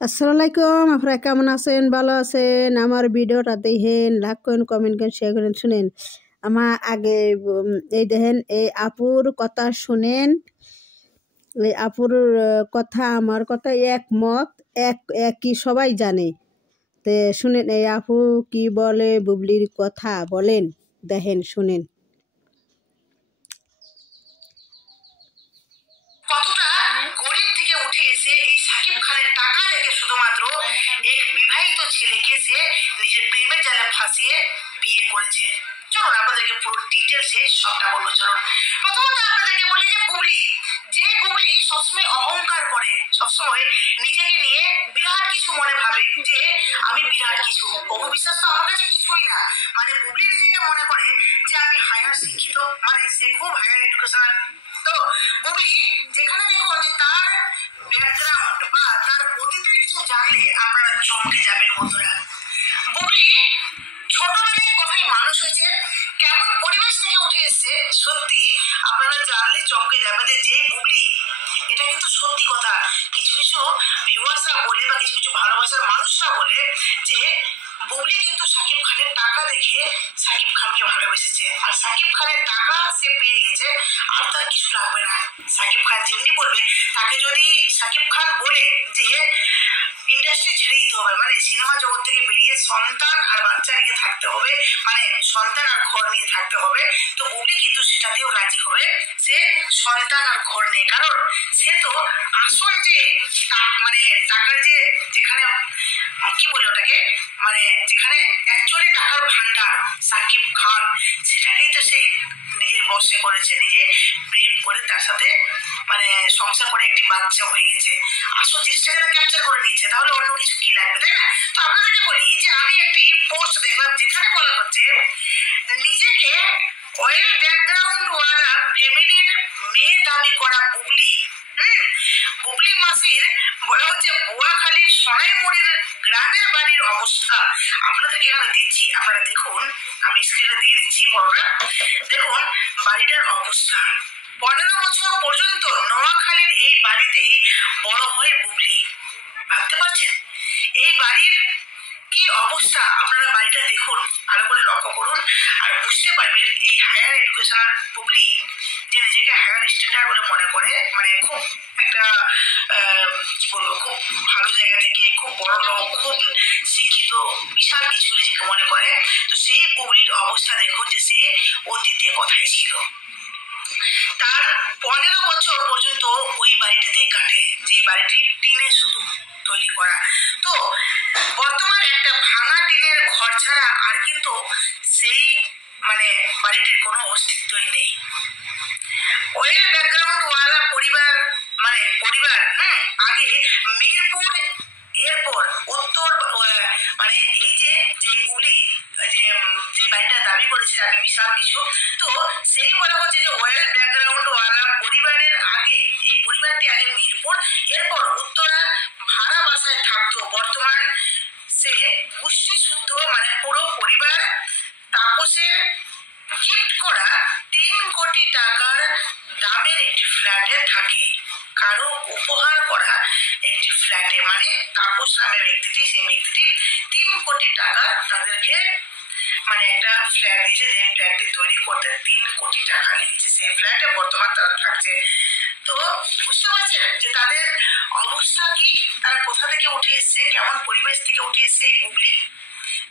আসসালামু আলাইকুম। আপনারা কেমন আছেন? ভালো আছেন? আমার ভিডিওটা দেখেন, লাইক করেন, কমেন্ট করেন, শেয়ার করেন। শুনেন আমার আগে এই দেখেন, এই আপুর কথা শুনেন। এই আপুর কথা আমার কথা একমত, একই সবাই জানে। তে শুনেন এই আপু কি বলে, বুবলির কথা বলেন, দেখেন শুনেন। কতটা গরিব থেকে উঠে এসে এই সাকিব খানের টাকা দেখে শুধুমাত্র এক বিবাহিত ছেলেকে সে নিজের প্রেমের জালে ফাঁসিয়ে বিয়ে করেছে। চলুন আপনাদেরকে পুরো ডিটেলসে সবটা বলবো। চলুন প্রথমত আপনাদেরকে বলি যে বুবলি সবসময় অহংকার করে, সবসময় নিজেকে নিয়ে বিরাট কিছু মনে ভাবে যে আমি বিরাট কিছু। অপবিশ্বাস তো আমার কাছে কিছুই না। মানে বুবলি নিজেকে মনে করে যে আমি হায়ার শিক্ষিত, মানে সে খুব হায়ার এডুকেশনাল। তো বুবলি যেখানে দেখুন যে তার ব্যাকগ্রাউন্ড বা তার অতীতের কিছু জানলে আপনারা চমকে যাবেন বন্ধুরা। বুবলি ছোটবেলায় কোথায় মানুষ হয়েছে, কেমন পরিবেশ থেকে উঠে এসছে, সত্যি আপনারা জানলে চমকে যাবেন যে বুবলি, এটা কিন্তু সত্যি কথা। কিছু কিছু ভিউয়ার্সরা বলে বা কিছু কিছু ভালোবাসার মানুষরা বলে যে বুবলি কিন্তু সাকিব খানের টাকা দেখে সাকিব খানকে ভালোবেসেছে, আর সাকিব খানের টাকা সে পেয়ে গেছে, আর তার কিছু লাগবে না। সাকিব খান যেমনি বলবে, তাকে যদি সাকিব খান বলে যে ইন্ডাস্ট্রি ছেড়ে দিতে হবে, মানে সিনেমা জগৎ থেকে বেরিয়ে সন্তান আর বাচ্চা নিয়ে থাকতে হবে, মানে সন্তান আর ঘর নিয়ে থাকতে হবে, তো বুবলি কিন্তু সেটাতেও রাজি হবে। সে সন্তান আর ঘর নেই, কারণ সে তো আসল যে মানে টাকার যে যেখানে কি বলে ওটাকে, মানে যেখানে অ্যাকচুয়ালি টাকার ভান্ডার সাকিব খান, সেটাকেই তো সে নিজের বশে করেছে, নিজে প্রেম করে তার সাথে মানে সংসার করে একটি বাচ্চা হয়ে গেছে। আসল জিনিসটাকে ক্যাপচার করে নিয়েছে, তাহলে অন্য কিছু কি লাগবে, তাই না? তো আপনাদেরকে বলি যে আমি একটি পোস্ট দেখলাম যেখানে বলা হচ্ছে নিজেকে ওয়েল ব্যাকগ্রাউন্ড ওয়ালা ফ্যামিলির মেয়ে দাবি করা বুবলি, বুবলি মাসির বলা হচ্ছে বোয়াখালীর সরাইমুড়ির গ্রামের বাড়ির অবস্থা আপনাদেরকে এখানে দিচ্ছি, আপনারা দেখুন, আমি স্ক্রিনে দিয়ে দিচ্ছি বড়রা, দেখুন বাড়িটার অবস্থা। 15 বছর পর্যন্ত নোয়াখালীর এই বাড়িতেই বড় হয়ে বুবলি। ভাবতে পারছেন এই বাড়ির কি অবস্থা? আপনারা বাড়িটা দেখুন, ভালো করে লক্ষ্য করুন, আর বুঝতে পারবেন এই হায়ার এডুকেশনাল বুবলি যে নিজেকে হায়ার স্ট্যান্ডার্ড বলে মনে করে, মানে খুব একটা কি বলবো, খুব ভালো জায়গা থেকে, খুব বড় লোক, খুব শিক্ষিত, বিশাল কিছু নিজেকে মনে করে। তো সেই বুবলির অবস্থা দেখুন যে সে অতীতে কোথায় ছিল। তার 15 বছর পর্যন্ত ওই বাড়িটাতেই কাটে, যে বাড়িটি টিনে শুধু তৈরি করা। তো বর্তমান একটা ভাঙা টিনের ঘর ছাড়া আর কিন্তু সেই মানে বাড়িটির কোনো অস্তিত্বই নেই। ওয়েল ব্যাকগ্রাউন্ড ওয়ালা পরিবার, মানে পরিবার আগে মিরপুর, এরপর উত্তর, মানে এই যে যে বুবলি যে যে বাড়িটা দাবি করেছে আমি বিশাল কিছু, তো সেই বলা হচ্ছে যে ওয়েল ব্যাকগ্রাউন্ড ওয়ালা পরিবারের আগে, এই পরিবারটি আগে মিরপুর, এরপর উত্তরা ভাড়া বাসায় থাকতো। বর্তমান সে গোষ্ঠী শুদ্ধ, মানে পুরো পরিবার তাপসের গিফট করা 3 কোটি টাকার দামের একটি ফ্ল্যাটে থাকে, কারো উপহার করা একটি ফ্ল্যাটে, মানে তাপস নামে ব্যক্তিটি, সেই ব্যক্তিটি 3 কোটি টাকা তাদেরকে মানে একটা ফ্ল্যাট দিয়েছে, যে ফ্ল্যাটটি তৈরি করতে 3 কোটি টাকা লেগেছে, সেই ফ্ল্যাটে বর্তমান তারা থাকছে। তো বুঝতে পারছেন যে তাদের অবস্থা কি, তারা কোথা থেকে উঠে এসছে, কেমন পরিবেশ থেকে উঠে এসছে এই বুবলি।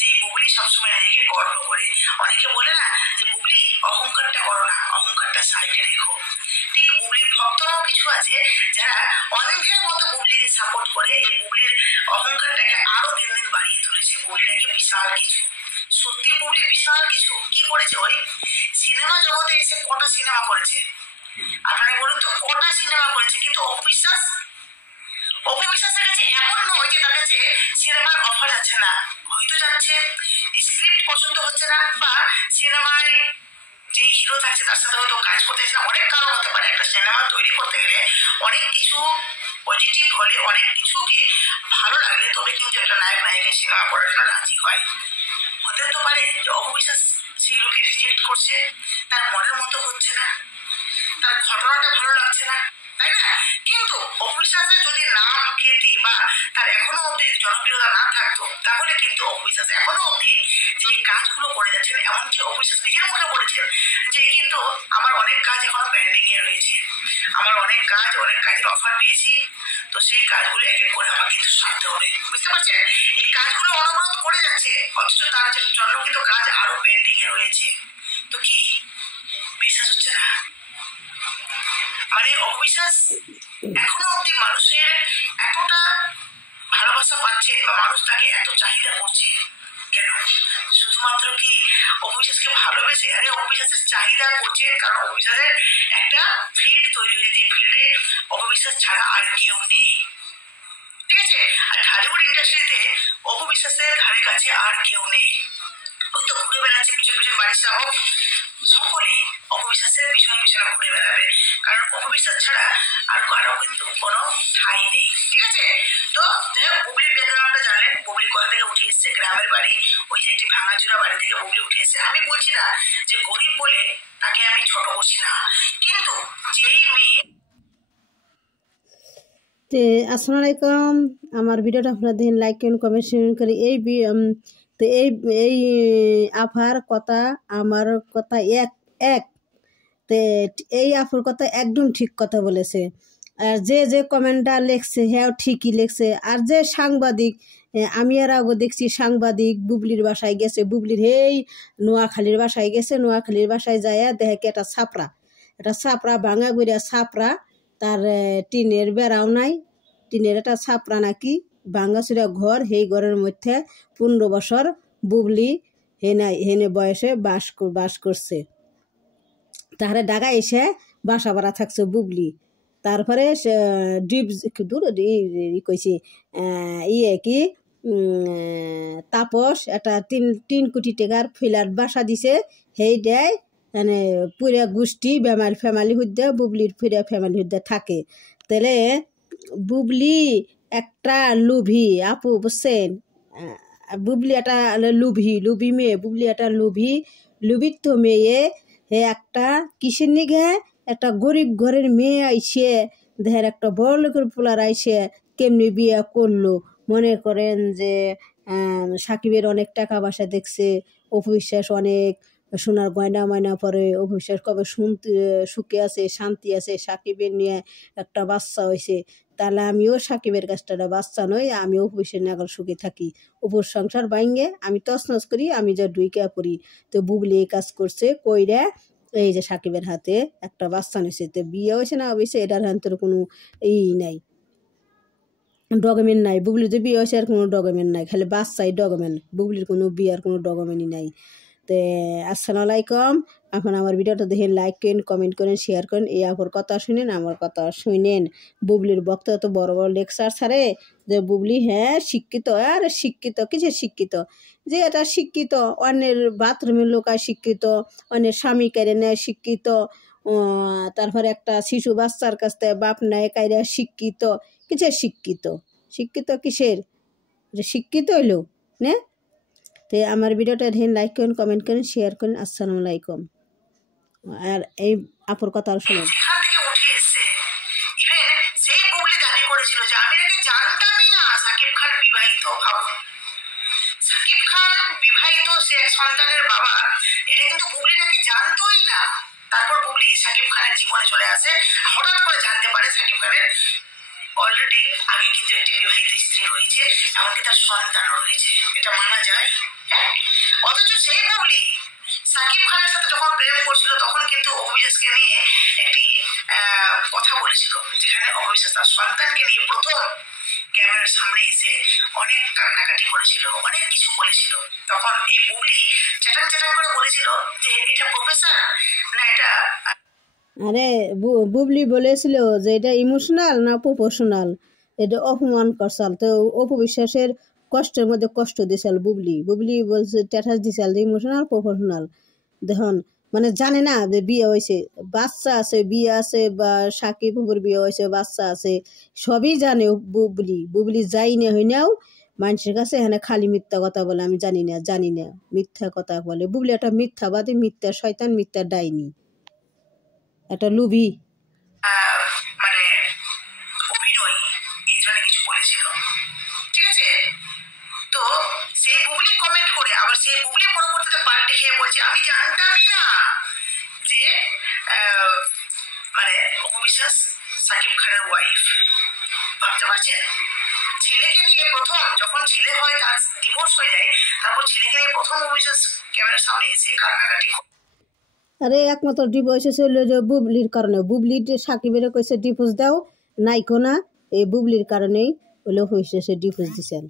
যে বুবলি সবসময় নিজেকে গর্ব করে, অনেকে বলে না যে বুবলি অহংকারটা করো না, অহংকারটা সাইডে রেখো। ঠিক বুবলির ভক্তরাও কিছু আছে যারা অন্ধের মতো বুবলিকে সাপোর্ট করে, এই বুবলির অহংকারটাকে আরো দিন দিন বাড়িয়ে তুলেছে। বুবলি নাকি বিশাল কিছু, সত্যি বুবলি বিশাল কিছু। কি করেছে ওই সিনেমা জগতে এসে কটা সিনেমা করেছে আপনারা বলুন তো, কটা সিনেমা করেছে, কিন্তু অপবিশ্বাসের কাছে এমন নয় যে তার কাছে সিনেমার অফার যাচ্ছে না, হয়তো যাচ্ছে, স্ক্রিপ্ট পছন্দ হচ্ছে না, বা সিনেমায় যে হিরো থাকছে তার সাথে হয়তো কাজ করতে চাইছে না, অনেক কারণ হতে পারে। একটা সিনেমা তৈরি করতে গেলে অনেক কিছু পজিটিভ হলে, অনেক কিছুকে ভালো লাগলে তবে কিন্তু একটা নায়ক নায়িকা সিনেমা করার জন্য রাজি হয়। হতে তো পারে যে অপবিশ্বাস সেগুলোকে রিজেক্ট করছে, তার মনের মতো হচ্ছে না, তার ঘটনাটা ভালো লাগছে না, তাই না? কিন্তু অবিশ্বাসের যদি নাম খ্যাতি বা তার এখনো অব্দি জনপ্রিয়তা না থাকতো, তাহলে কিন্তু অবিশ্বাস এখনো অব্দি যে কাজগুলো করে যাচ্ছেন, এমনকি অবিশ্বাস নিজের মুখে বলেছেন যে কিন্তু আমার অনেক কাজ এখনো পেন্ডিং এ রয়েছে, আমার অনেক কাজের অফার পেয়েছি, তো সেই কাজগুলো এক এক করে আমার কিন্তু সারতে হবে। বুঝতে পারছেন? এই কাজগুলো অনবরত করে যাচ্ছে, অথচ তার জন্য কিন্তু কাজ আরো পেন্ডিং এ রয়েছে। তো কি বিশ্বাস হচ্ছে না? মানে অবিশ্বাস এখনো অব্দি মানুষের এতটা ভালোবাসা পাচ্ছে বা মানুষ তাকে এত চাহিদা করছে কেন? শুধুমাত্র কি অবিশ্বাসকে ভালোবেসে? আরে অবিশ্বাসের চাহিদা করছেন কারণ অবিশ্বাসের একটা ফিল্ড তৈরি হয়েছে, ফিল্ডে অবিশ্বাস ছাড়া আর কেউ নেই। ঠিক আছে? আর ঢালিউড ইন্ডাস্ট্রিতে অবিশ্বাসের ধারে কাছে আর কেউ নেই। ওই তো ঘুরে বেড়াচ্ছে পিছনে পিছনে বাড়ির হোক, সকলে অপবিশ্বাসের পিছনে পিছনে ঘুরে বেড়াবে, কারণ অপবিশ্বাস ছাড়া আর কারো কিন্তু কোনো ঠাঁই নেই। ঠিক আছে? তো বুবলির ব্যাকগ্রাউন্ডটা জানলেন, বুবলি কোথা থেকে উঠে এসছে, গ্রামের বাড়ি, ওই যে একটি ভাঙাচুরা বাড়ি থেকে বুবলি উঠে এসছে। আমি বলছি না যে গরিব বলে তাকে আমি ছোট করছি না, কিন্তু যেই মেয়ে আসসালামু আলাইকুম, আমার ভিডিওটা আপনারা দেখেন, লাইক করুন, কমেন্ট শেয়ার করি। তো এই আফার কথা আমার কথা এক এক তো এই আফার কথা একদম ঠিক কথা বলেছে। আর যে কমেন্টটা লেখছে হ্যাঁ ঠিকই লেখছে। আর যে সাংবাদিক, আমি আর আগে দেখছি সাংবাদিক বুবলির বাসায় গেছে, বুবলির নোয়াখালীর বাসায় গেছে, নোয়াখালীর বাসায় যায় দেখে একটা ছাপড়া ভাঙা গড়িয়া ছাপড়া, তার টিনের বেড়াও নাই, টিনের একটা ছাপড়া নাকি ভাঙাচুরা ঘর, সেই ঘরের মধ্যে 15 বছর বুবলি হেনে বয়সে বাস করছে। তাহলে ঢাকা এসে বাসা ভাড়া থাকছে বুবলি। তারপরে কইছে কি তাপস একটা 3 কোটি টাকার ফ্ল্যাট বাসা দিছে, সেই দেয় মানে পুরা গোষ্ঠী ফ্যামিলি হইতে বুবলির পুরা ফ্যামিলি হইতে থাকে। তাহলে বুবলি একটা লুভি আপু, বুঝছেন? বুবলি একটা লুভি মেয়ে, বুবলি একটা লুভিত মেয়ে। হে একটা কিসের নিগে একটা গরিব ঘরের মেয়ে আইসে, দেহের একটা বড় লোকের পোলার আইসে কেমনি বিয়ে করলো। মনে করেন যে সাকিবের অনেক টাকা পয়সা দেখছে, অপবিশ্বাস অনেক সোনার গয়না ময়না পরে, অপবিশ্বাস কবে সুখে আছে, শান্তি আছে, সাকিবের নিয়ে একটা বাচ্চা হয়েছে। তাহলে আমিও সাকিবের কাছটা বাচ্চা নই, আমিও অপবিশ্বাস নাগাল সুখে থাকি। অপুর সংসার ভাঙ্গে আমি তছনছ করি, আমি যা ডুইকা পড়ি। তো বুবলি এই কাজ করছে কইরা এই যে সাকিবের হাতে একটা বাচ্চা নিয়েছে। তো বিয়ে হয়েছে না হয়েছে এটার হাতের কোনো নাই, ডকুমেন্ট নাই। বুবলির যে বিয়ে হয়েছে আর কোনো ডকুমেন্ট নাই, খালি বাচ্চাই ডকুমেন্ট, বুবলির কোনো বিয়ার কোনো ডকুমেন্টই নাই। তো আসসালামু আলাইকুম, এখন আমার ভিডিওটা দেখেন, লাইক করেন, কমেন্ট করেন, শেয়ার করেন। এই আপুর কথা শুনেন, আমার কথা শুনেন। বুবলির বক্তা তো বড় বড় লেকচার ছাড়ে যে বুবলি হ্যাঁ শিক্ষিত, আর শিক্ষিত কিসের শিক্ষিত? যে এটা শিক্ষিত, অন্যের বাথরুমের লোকায় শিক্ষিত, অন্যের স্বামী কেড়ে নেয় শিক্ষিত, তারপরে একটা শিশু বাচ্চার কাছ থেকে বাপ নেয় কাইরা শিক্ষিত। কিসের শিক্ষিত? শিক্ষিত কিসের? শিক্ষিত হইলো না? তো আমার ভিডিওটা দেখেন, লাইক করেন, কমেন্ট করেন, শেয়ার করেন। আসসালামু আলাইকুম। আর এই আপুর কথা শুনুন। যেখান থেকে উঠে এসছে, ইভেন সেই বুবলি দাবি করেছিল যে আমি নাকি জানতামই না সাকিব খান বিবাহিত। ভাবুন, সাকিব খান বিবাহিত, সে এক সন্তানের বাবা, এটা কিন্তু বুবলি নাকি জানতোই না। তারপর বুবলি সাকিব খানের জীবনে চলে আসে, হঠাৎ করে জানতে পারে সাকিব খানের অলরেডি আগে কিন্তু একটি বিবাহিত স্ত্রী রয়েছে, এমনকি তার সন্তানও রয়েছে। এটা মানা যায়? অথচ সেই বুবলি সাকিব খানের সাথে যখন প্রেম করছিল তখন কিন্তু অবিশ্বাসকে নিয়ে একটি কথা বলেছিল, যেখানে অবিশ্বাস তার সন্তানকে নিয়ে প্রথম ক্যামেরার সামনে এসে অনেক কান্নাকাটি করেছিল, অনেক কিছু বলেছিল। তখন এই বুবলি চ্যাটাং করে বলেছিল যে এটা প্রফেসর না এটা। আরে বুবলি বলেছিল যে এটা ইমোশনাল না প্রফেশনাল, এটা অপমান করছাল। তো অপবিশ্বাসের কষ্টের মধ্যে কষ্ট দিছাল বুবলি বলছে ট্যাটাস দিছাল যে ইমোশনাল প্রফেশনাল। দেখুন মানে জানে না যে বিয়ে হয়েছে, বাচ্চা আছে, বিয়ে আছে, বা সাকিব বাবুর বিয়ে হয়েছে, বাচ্চা আছে, সবই জানে বুবলি যাই না হই নাও মানুষের কাছে এখানে খালি মিথ্যা কথা বলে, আমি জানি না মিথ্যা কথা বলে। বুবলি একটা মিথ্যাবাদী, মিথ্যা শয়তান, মিথ্যা ডাইনি, একটা লুভি। মানে সেই বুবলি কমেন্ট করে আবার সেই বুবলি পরবর্তীতে পাল্টে খেয়ে বলছে আমি জানতামই না যে মানে অপু বিশ্বাস সাকিব খানের ওয়াইফ। ভাবতে পারছেন, ছেলেকে নিয়ে প্রথম যখন ছেলে হয় তার ডিভোর্স হয়ে যায়, তারপর ছেলেকে নিয়ে প্রথম অপু বিশ্বাস ক্যামেরার সামনে এসে কান্নাকাটি। আরে একমাত্র ডিভোর্স হইল যে বুবলির কারণে, বুবলির সাকিবের কইছে ডিভোর্স দাও, নাইকো না, এই বুবলির কারণেই হইলো হয়েছে সে ডিভোর্স দিছেন।